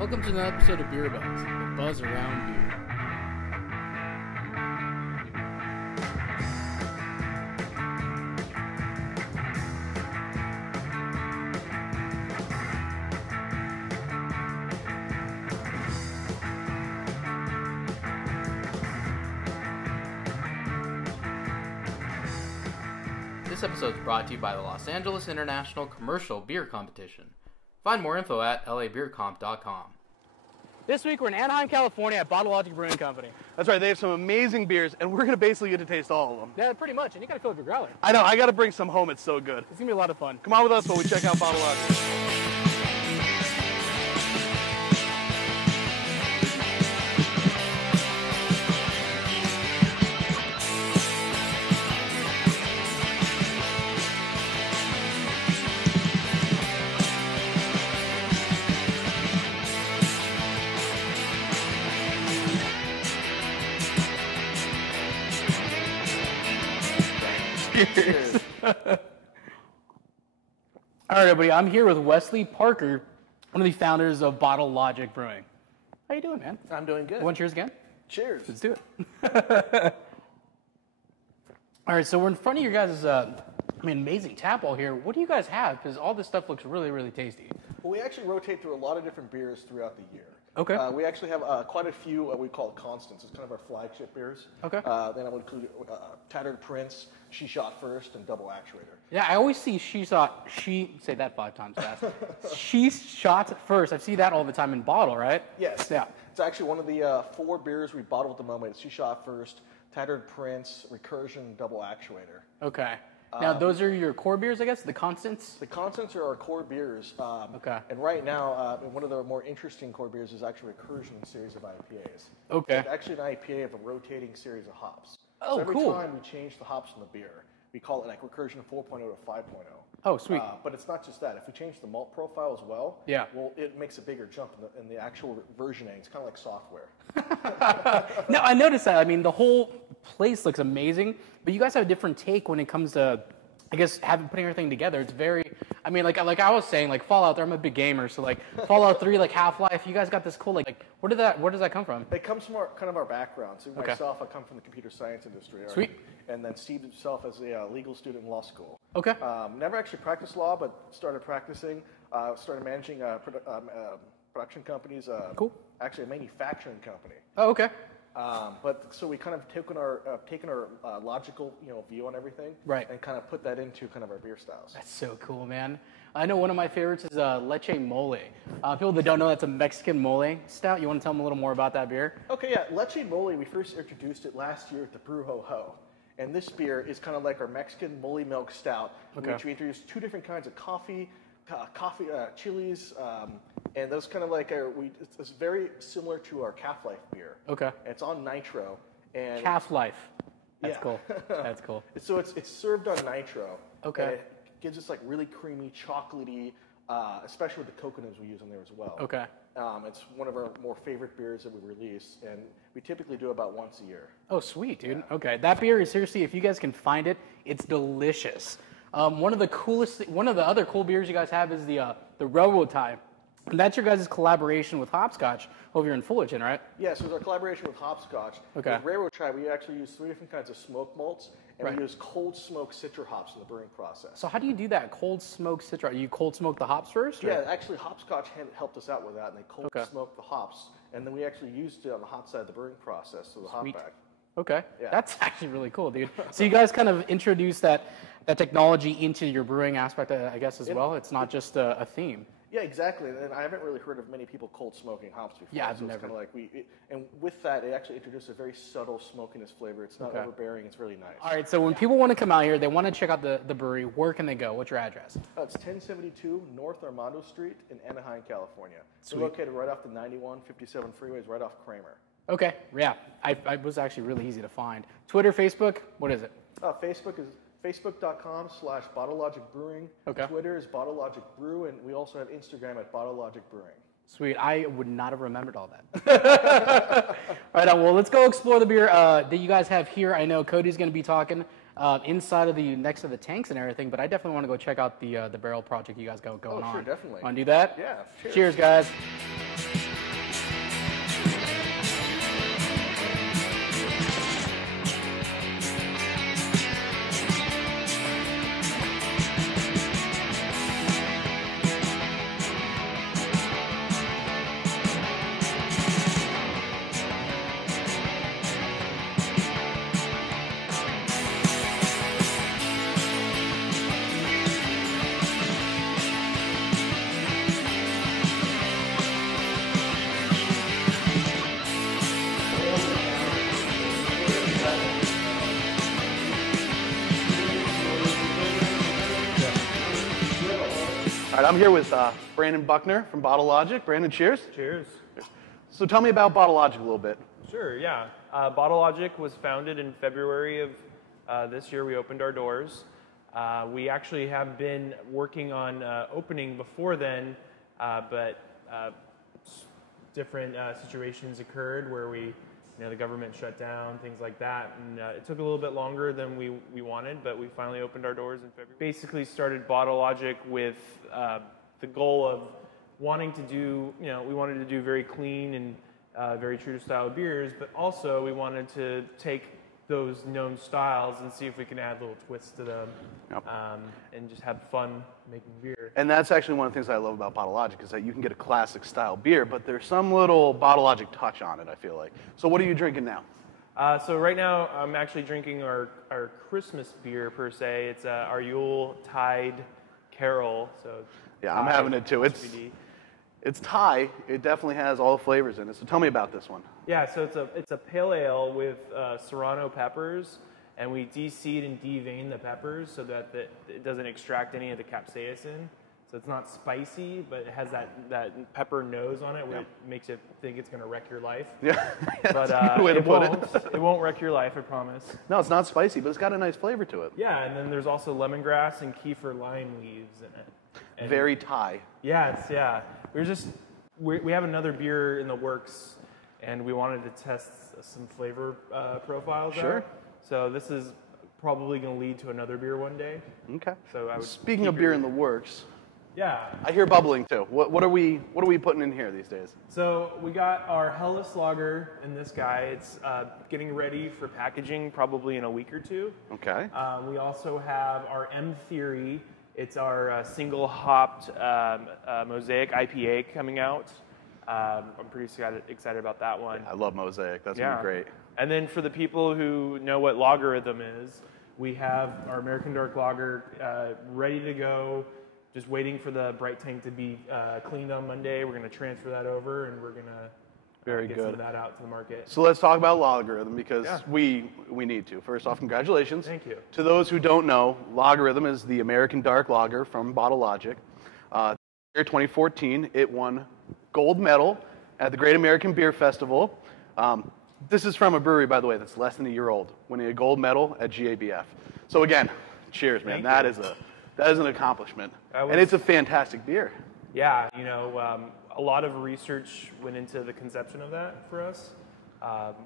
Welcome to another episode of BierBuzz, the buzz around beer. This episode is brought to you by the Los Angeles International Commercial Beer Competition. Find more info at labeercomp.com. This week we're in Anaheim, California at Bottle Logic Brewing Company. That's right, they have some amazing beers, and we're going to basically get to taste all of them. Yeah, pretty much, and you gotta fill up your growler. I know, I got to bring some home, it's so good. It's gonna be a lot of fun. Come on with us while we check out Bottle Logic. Cheers. All right, everybody, I'm here with Wesley Parker, one of the founders of Bottle Logic Brewing. How you doing, man? I'm doing good. You want cheers again? Cheers. Let's do it. All right, so we're in front of your guys' amazing tap wall here. What do you guys have? Because all this stuff looks really, really tasty. Well, we actually rotate through a lot of different beers throughout the year. Okay. We actually have quite a few we call constants. It's kind of our flagship beers. Okay. Then I would include Tattered Prince, She Shot First, and Double Actuator. Yeah, I always see say that 5 times fast. She shot first. I see that all the time in bottle, right? Yes. Yeah. It's actually one of the 4 beers we bottle at the moment. It's She Shot First, Tattered Prince, Recursion, and Double Actuator. Okay. Now, those are your core beers, I guess? The constants? The constants are our core beers. Okay. And right now, one of the more interesting core beers is actually Recursion series of IPAs. Okay. It's actually an IPA of a rotating series of hops. Oh, so every cool. time we change the hops in the beer, we call it like Recursion 4.0 to 5.0. Oh, sweet. But it's not just that. If we change the malt profile as well, Yeah. well, it makes a bigger jump in the actual versioning. It's kind of like software. No, I noticed that. I mean, the whole place looks amazing, but you guys have a different take when it comes to, I guess, putting everything together. It's very, I mean, like I was saying, like Fallout 3, I'm a big gamer, so like Fallout 3, like Half-Life, you guys got this cool, like where does that come from? It comes from our background. So Okay. myself, I come from the computer science industry. Sweet. And then Steve himself as a legal student in law school. Okay. Never actually practiced law, but started practicing. Started managing production companies. Cool. Actually, a manufacturing company. Oh, okay. But so we kind of taken our logical view on everything, Right. and kind of put that into kind of our beer styles. That's so cool, man. I know one of my favorites is Leche Moly. People that don't know, that's a Mexican mole stout. You want to tell them a little more about that beer? Okay, yeah, Leche Moly. We first introduced it last year at the Brew Ho Ho. And this beer is kind of like our Mexican Moly Milk Stout, in Okay. which we introduced 2 different kinds of coffee, chilies, and those kind of like it's very similar to our Calf Life beer. Okay. And it's on nitro. And Calf Life. That's Yeah. cool. That's cool. So it's served on nitro. Okay. And it gives us like really creamy, chocolatey, especially with the coconuts we use in there as well. Okay. It's one of our more favorite beers that we release, and we typically do about once a year. Oh, sweet, dude. Yeah. Okay, that beer is seriously, if you guys can find it, it's delicious. One of the other cool beers you guys have is the Robo Time. And that's your guys' collaboration with Hopscotch over here in Fullerton, right? Yeah, so it's our collaboration with Hopscotch. Okay. With Railroad Tribe, we actually use 3 different kinds of smoke malts, and Right. we use cold smoke citra hops in the brewing process. So how do you do that? Cold smoke citra? You cold smoke the hops first? Or? Yeah, actually Hopscotch helped us out with that, and they cold Okay. smoked the hops, and then we actually used it on the hot side of the brewing process, so the Sweet. hop bag. Okay, Yeah. that's actually really cool, dude. So you guys kind of introduced that technology into your brewing aspect, I guess, as well. It's not just a theme. Yeah, exactly. And I haven't really heard of many people cold smoking hops before. Yeah, I've so never. It's kind of like and with that, it actually introduced a very subtle smokiness flavor. It's not Okay. overbearing. It's really nice. All right, so when people want to come out here, they want to check out the brewery, where can they go? What's your address? It's 1072 North Armando Street in Anaheim, California. Sweet. We're located right off the 91-57 freeways, right off Kramer. Okay, yeah, I was actually really easy to find. Twitter, Facebook, what is it? Facebook is facebook.com/Bottle Logic Brewing. Okay. Twitter is Bottle Logic Brew, and we also have Instagram at Bottle Logic Brewing. Sweet, I would not have remembered all that. All right, well, let's go explore the beer that you guys have here. I know Cody's going to be talking inside of next to the tanks and everything, but I definitely want to go check out the barrel project you guys got going on. Oh, sure, definitely. Want to do that? Yeah, cheers. Cheers, guys. right, I'm here with Brandon Buckner from Bottle Logic. Brandon, cheers. Cheers. So tell me about Bottle Logic a little bit. Sure, yeah. Bottle Logic was founded in February of this year. We opened our doors. We actually have been working on opening before then, but different situations occurred where the government shut down, things like that, and it took a little bit longer than we wanted, but we finally opened our doors in February. Basically started Bottle Logic with the goal of wanting to do, we wanted to do very clean and very true to style beers, but also we wanted to take those known styles and see if we can add little twists to them, and just have fun making beer. And that's actually one of the things I love about Bottle Logic is that you can get a classic style beer, but there's some little Bottle Logic touch on it, I feel like. So what are you drinking now? So right now I'm actually drinking our Christmas beer per se. It's our Yule Tide Carol. So yeah, I'm having it too. It's Thai. It definitely has all the flavors in it. So tell me about this one. Yeah, so it's a pale ale with serrano peppers, and we de-seed and devein the peppers so that it doesn't extract any of the capsaicin. So it's not spicy, but it has that pepper nose on it, where it makes it think it's going to wreck your life. Yeah, but that's a good way to put it. It won't wreck your life, I promise. No, it's not spicy, but it's got a nice flavor to it. Yeah, and then there's also lemongrass and kefir lime leaves in it. And very Thai. Yeah. We have another beer in the works, and we wanted to test some flavor profiles. Sure. So this is probably going to lead to another beer one day. Okay. So Speaking of beer in the works, yeah, I hear bubbling too. What are we putting in here these days? So we got our Helles Lager in this guy. It's getting ready for packaging probably in a week or two. Okay. We also have our M Theory. It's our single hopped Mosaic IPA coming out. I'm pretty excited about that one. I love Mosaic. That's gonna be great. And then for the people who know what logarithm is, we have our American Dark Lager ready to go, just waiting for the bright tank to be cleaned on Monday. We're going to transfer that over, and we're going to get some of that out to the market. So let's talk about Logarithm, because we need to. First off, congratulations. Thank you. To those who don't know, Logarithm is the American Dark Lager from Bottle Logic. Year 2014, it won gold medal at the Great American Beer Festival. This is from a brewery, by the way, that's less than a year old, winning a gold medal at GABF. So again, cheers, man. That is an accomplishment. And it's a fantastic beer. Yeah, a lot of research went into the conception of that for us.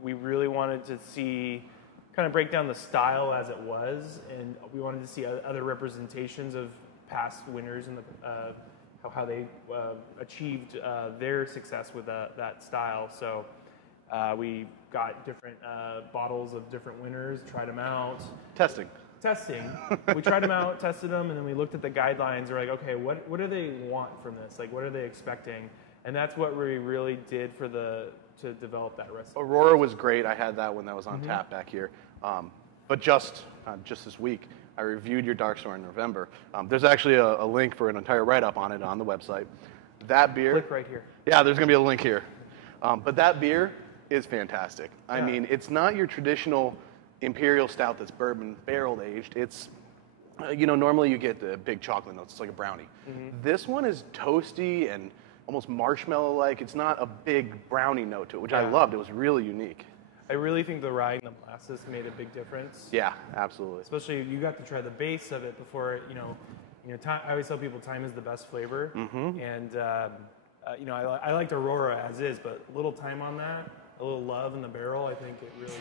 We really wanted to kind of break down the style as it was, and we wanted to see other representations of past winners and how they achieved their success with that style. So we got different bottles of different winners, tried them out. Testing. We tried them out, tested them, and then we looked at the guidelines. We're like, okay, what do they want from this? Like, what are they expecting? And that's what we really did to develop that recipe. Aurora was great. I had that when that was on tap back here. But just this week, I reviewed your Dark Store in November. There's actually a link for an entire write-up on it on the website. That beer. Click right here. Yeah, there's going to be a link here. But that beer is fantastic. I mean, it's not your traditional imperial stout that's bourbon barrel aged. It's, normally you get the big chocolate notes. It's like a brownie. This one is toasty and almost marshmallow-like. It's not a big brownie note to it, which I loved. It was really unique. I really think the rye and the molasses made a big difference. Yeah, absolutely. Especially you got to try the base of it before, time, I always tell people time is the best flavor. And, I liked Aurora as is, but a little time on that, a little love in the barrel, I think it really...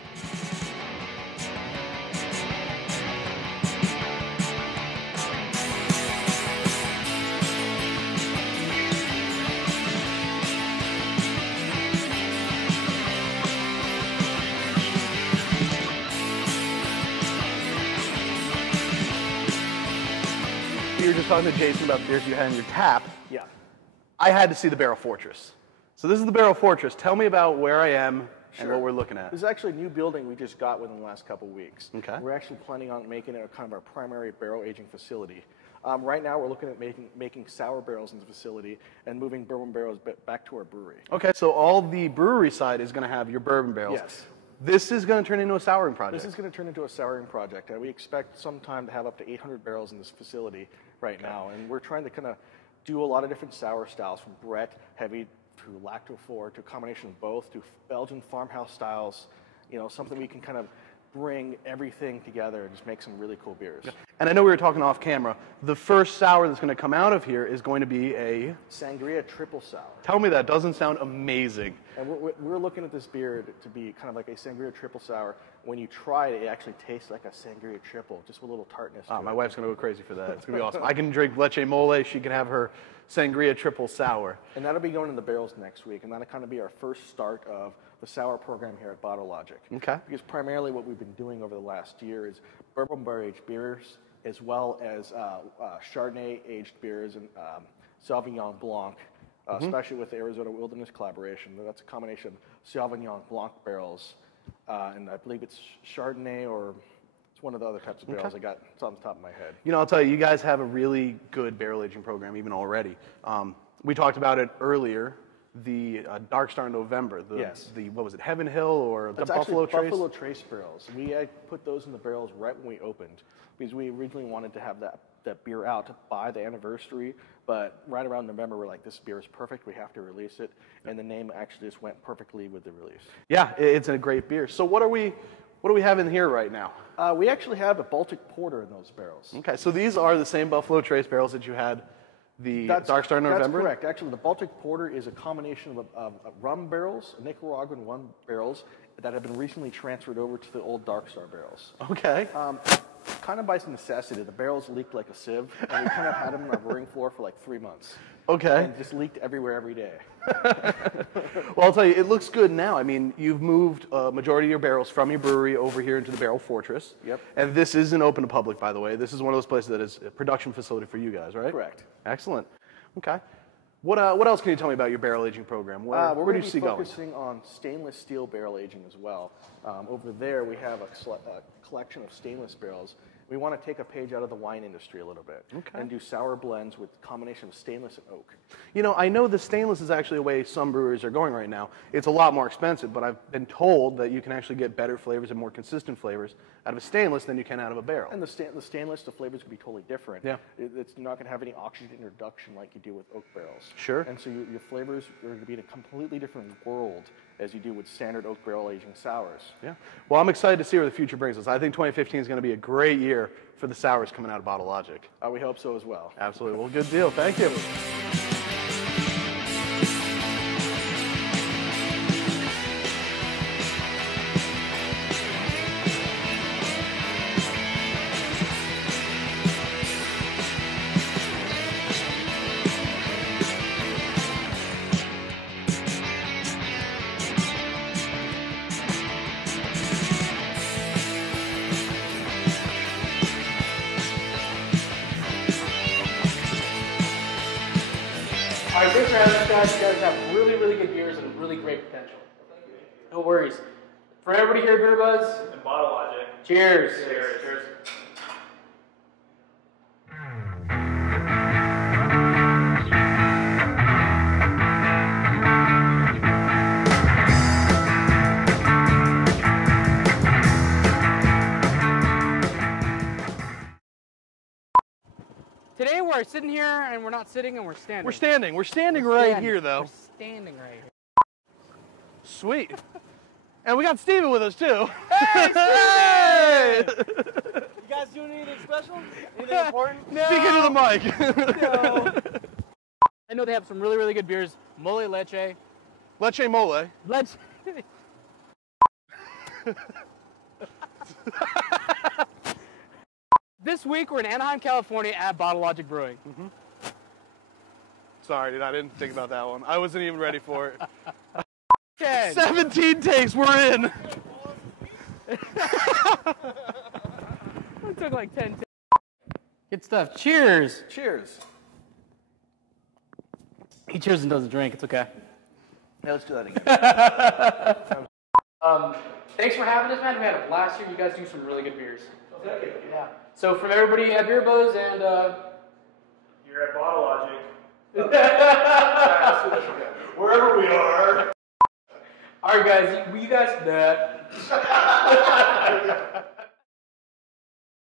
You were just talking to Jason about the beers you had in your tap. Yeah. I had to see the Barrel Fortress. So this is the Barrel Fortress. Tell me about where I am and what we're looking at. This is actually a new building we just got within the last couple weeks. Okay. We're actually planning on making it kind of our primary barrel aging facility. Right now, we're looking at making sour barrels in the facility and moving bourbon barrels back to our brewery. Okay, so all the brewery side is going to have your bourbon barrels. Yes. This is going to turn into a souring project. This is going to turn into a souring project. We expect sometime to have up to 800 barrels in this facility right now, and we're trying to kind of do a lot of different sour styles, from Brett heavy to lacto-4 to a combination of both, to Belgian farmhouse styles. You know, something we can kind of bring everything together and just make some really cool beers. And I know we were talking off camera. The first sour that's going to come out of here is going to be a Sangria triple sour. Tell me that doesn't sound amazing. And we're looking at this beer to be kind of like a Sangria triple sour. When you try it, it actually tastes like a Sangria triple, just with a little tartness to it. My wife's going to go crazy for that. It's going to be awesome. I can drink Leche Moly. She can have her Sangria triple sour. And that'll be going in the barrels next week, and that'll kind of be our first start of the sour program here at Bottle Logic. Okay. Because primarily what we've been doing over the last year is bourbon barrel-aged beers, as well as Chardonnay-aged beers and Sauvignon Blanc, especially with the Arizona Wilderness collaboration. That's a combination of Sauvignon Blanc barrels, and I believe it's Chardonnay or it's one of the other types of barrels. It's on the top of my head. You know, I'll tell you, you guys have a really good barrel aging program even already. We talked about it earlier. The Dark Star November, the what was it, Heaven Hill or the Buffalo Trace? Buffalo Trace barrels. We put those in the barrels right when we opened because we originally wanted to have that beer out by the anniversary, but right around November we're like, this beer is perfect, we have to release it, and the name actually just went perfectly with the release. Yeah, it's a great beer. So what do we have in here right now? We actually have a Baltic Porter in those barrels. Okay, so these are the same Buffalo Trace barrels that you had the Dark Star November? That's correct. Actually, the Baltic Porter is a combination of rum barrels, Nicaraguan rum barrels, that have been recently transferred over to the old Dark Star barrels. Okay. Kind of by necessity, the barrels leaked like a sieve, and we kind of had them on our brewing floor for like 3 months. Okay. And just leaked everywhere every day. Well, I'll tell you, it looks good now. I mean, you've moved a majority of your barrels from your brewery over here into the Barrel Fortress. Yep. And this isn't open to public, by the way. This is one of those places that is a production facility for you guys, right? Correct. Excellent. Okay. What else can you tell me about your barrel aging program? Where do you see going? We're focusing on stainless steel barrel aging as well. Over there, we have a collection of stainless barrels. We want to take a page out of the wine industry a little bit and do sour blends with a combination of stainless and oak. You know, I know the stainless is actually a way some breweries are going right now. It's a lot more expensive, but I've been told that you can actually get better flavors and more consistent flavors out of a stainless than you can out of a barrel. And the stainless, the flavors can be totally different. Yeah. It's not going to have any oxygen introduction like you do with oak barrels. Sure. And so your flavors are going to be in a completely different world as you do with standard oak barrel aging sours. Yeah. Well, I'm excited to see where the future brings us. I think 2015 is going to be a great year for the sours coming out of Bottle Logic. We hope so as well. Absolutely. Well, good deal. Thank you. All right, thanks for having us, guys. You guys have really, really good beers and really great potential. No worries. For everybody here at BierBuzz, And Bottle Logic. cheers. Cheers. Cheers. Today we're sitting here and we're not sitting and we're standing. We're standing. We're standing We're right standing. here, though. We're standing right here. Sweet. And we got Steven with us, too. Hey, Hey! You guys doing anything special? Anything important? No. Speak into the mic. No. I know they have some really, really good beers. Mole Leche. Leche Moly. Let's. This week we're in Anaheim, California at Bottle Logic Brewing. Sorry, dude. I didn't think about that one. I wasn't even ready for it. 10. 17 takes. We're in. It took like 10. Good stuff. Cheers. Cheers. He cheers and doesn't drink. It's okay. Yeah, let's do that again. Thanks for having us, man. We had a blast here. You guys do some really good beers. Thank you. Yeah. So from everybody at BierBuzz and You're at Bottle Logic. Wherever we are. all right, guys. You guys.